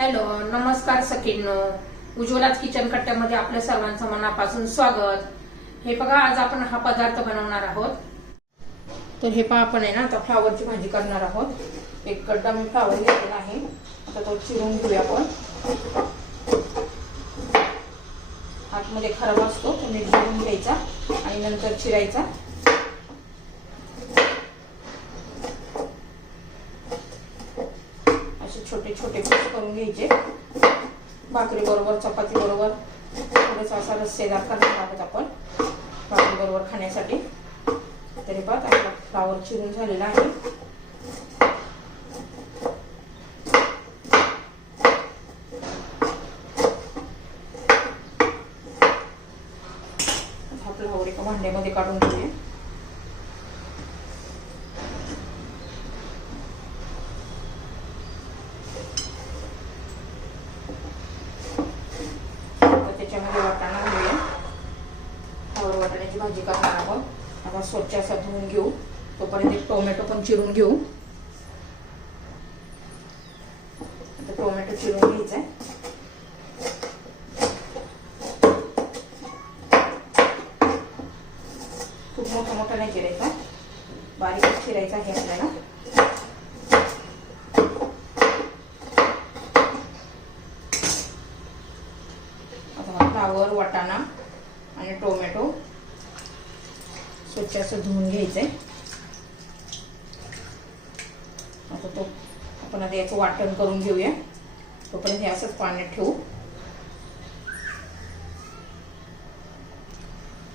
Hello, नमस्कार सखींनो. उज्ज्वलाच kitchen कट्ट्यामध्ये आपल्या सर्वांचं मनापासून स्वागत. हे बघा, आज आपण हा पदार्थ बनवणार आहोत. तर हे पहा, आपण आहे ना आता फ्लावरची भाजी करणार आहोत. एक गड्डा मी फ्लावर घेतलेला आहे. आता तो चिरून घेऊया आपण. आतमध्ये खराब असतो तो नीट चिरून घ्यायचा आणि नंतर चिरायचा. छोटे छोटे पीस करून घ्यायचे. भाकरी बरोबर, चपाती बरोबर थोडासा असा रस्सेदार करणार आहोत आपण भाकरी बरोबर खाण्यासाठी. तरी पाहत आपला फ्लावर चिरून झालेला आहे. हा फ्लावर एका भांड्यामध्ये काढून घेऊया. त्याच्यामध्ये वाटाणा घालूया. फ्लावर वाटाण्याची भाजी करणार आहोत. आता स्वच्छ असा धुवून घेऊ. तोपर्यंत एक टोमॅटो पण चिरून घेऊ. आता टोमॅटो चिरून घ्यायचा. खूप मोठा मोठा नाही चिरायचा, बारीक चिरायचा आहे आपल्याला. फ्लावर, वाटाणा आणि टोमॅटो स्वच्छ असं धुवून घ्यायचंय. आता तो आपण आता याचं वाटण करून घेऊया. तोपर्यंत हे असंच पाण्यात ठेवू.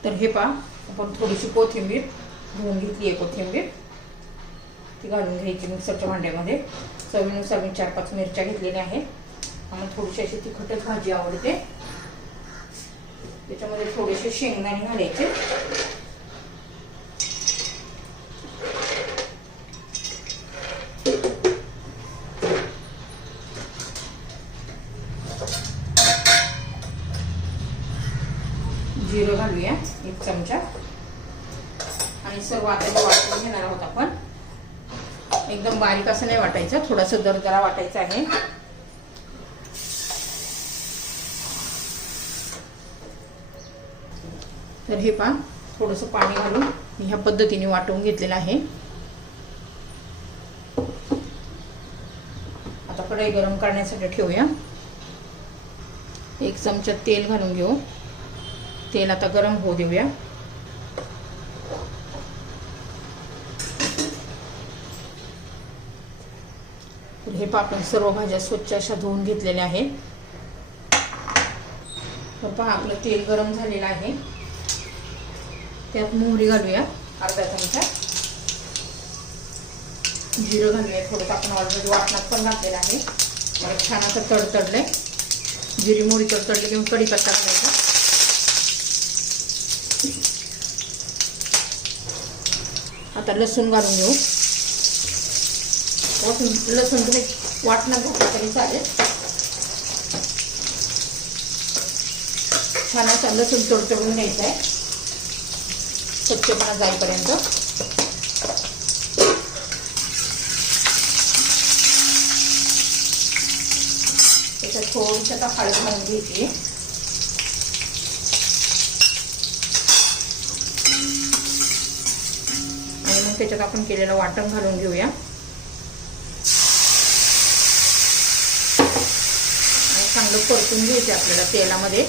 तर हे पहा, आपण थोडीशी कोथिंबीर धुवून घेतली आहे. कोथिंबीर ती घालून घ्यायची मिक्सरच्या भांड्यामध्ये. चवीनुसार मी 4-5 मिरच्या घेतलेल्या आहेत. आम्हाला थोडीशी अशी तिखटच भाजी आवडते. त्याच्यामध्ये थोडेसे शेंगदाणे घालायचे. जिरं घालूया 1 चमचा. आणि सर्व आता हे वाटून घेणार आहोत आपण. एकदम बारीक असं नाही वाटायचं, थोडंसं दरदरा वाटायचं आहे. तर हे पहा, थोडंसं पाणी घालून ह्या पद्धतीने वाटून घेतलेलं आहे. आता कढई गरम करण्यासाठी ठेवूया. 1 चमचा तेल घालून घेऊ. तेल आता गरम होऊ देऊया. तर हे पहा, आपण सर्व भाज्या स्वच्छ अशा धुवून घेतलेल्या आहेत. तर पहा, आपलं तेल गरम झालेलं आहे. त्यात मोहरी घालूया 1/2 चमचा. जिरं घालूया थोडंसं. आपण ऑलरेडी वाटणात पण घातलेलं आहे. मला छान असं तडतडलंय. जिरी मोहरी तडतडली घेऊन कढीपत्ता घालायचा. आता लसूण घालून घेऊ. लसूण तुम्ही वाटणात घातलं तरी चालेल. छान असं लसूण तडतडून घ्यायचं आहे स्वच्छपणा जाईपर्यंत. त्याच्यात थोडीशी आता हळद घालून घ्यायची. आणि मग त्याच्यात आपण केलेलं वाटण घालून घेऊया. आणि चांगलं परतून घ्यायचं आपल्याला तेलामध्ये.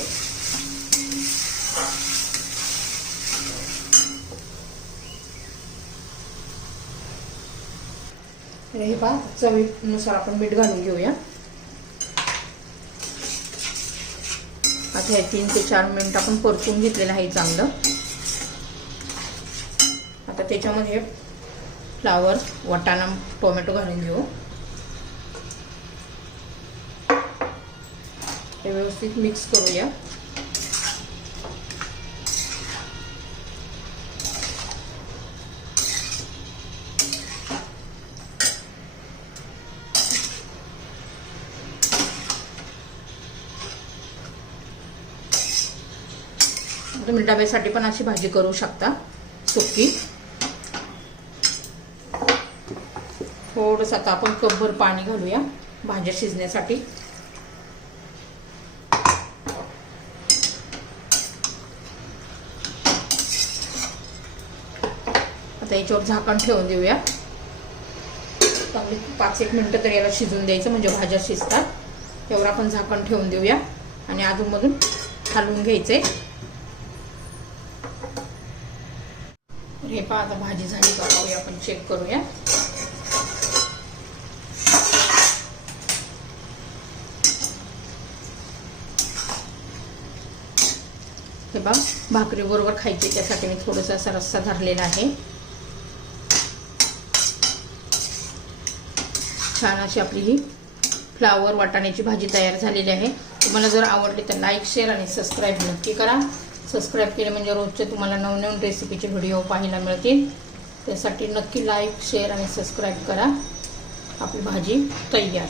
हे पहा, चवीनुसार आपण मीठ घालून घेऊया. आता हे 3 ते 4 मिनिट आपण परतून घेतलेलं आहे चांगलं. आता त्याच्यामध्ये फ्लावर, वाटाणा, टोमॅटो घालून घेऊ. हे व्यवस्थित मिक्स करूया. तुम्ही डब्यासाठी पण अशी भाजी करू शकता सुक्की. थोडंसं आता आपण कपभर पाणी घालूया भाज्या शिजण्यासाठी. आता याच्यावर झाकण ठेवून देऊया. चांगली 5-1 मिनिटं तरी याला शिजून द्यायचं, म्हणजे भाज्या शिजतात. त्यावर आपण झाकण ठेवून देऊया आणि अजूनमधून हलवून घ्यायचंय. हे पहा आता भाजी झाली का पाहूया, आपण चेक करूया. हे बघ, भाकरी बरोबर खायची त्यासाठी मी थोडासा असा रस्सा धरलेला आहे. छान अशी आपली ही फ्लावर वाटाण्याची भाजी तयार झालेली आहे. तुम्हाला जर आवडली तर लाईक, शेअर आणि सबस्क्राईब नक्की करा. सबस्क्राईब केले म्हणजे रोजचे तुम्हाला नवनवीन रेसिपीचे व्हिडिओ पाहायला मिळतील. त्यासाठी नक्की लाईक, शेअर आणि सबस्क्राईब करा. आपली भाजी तयार.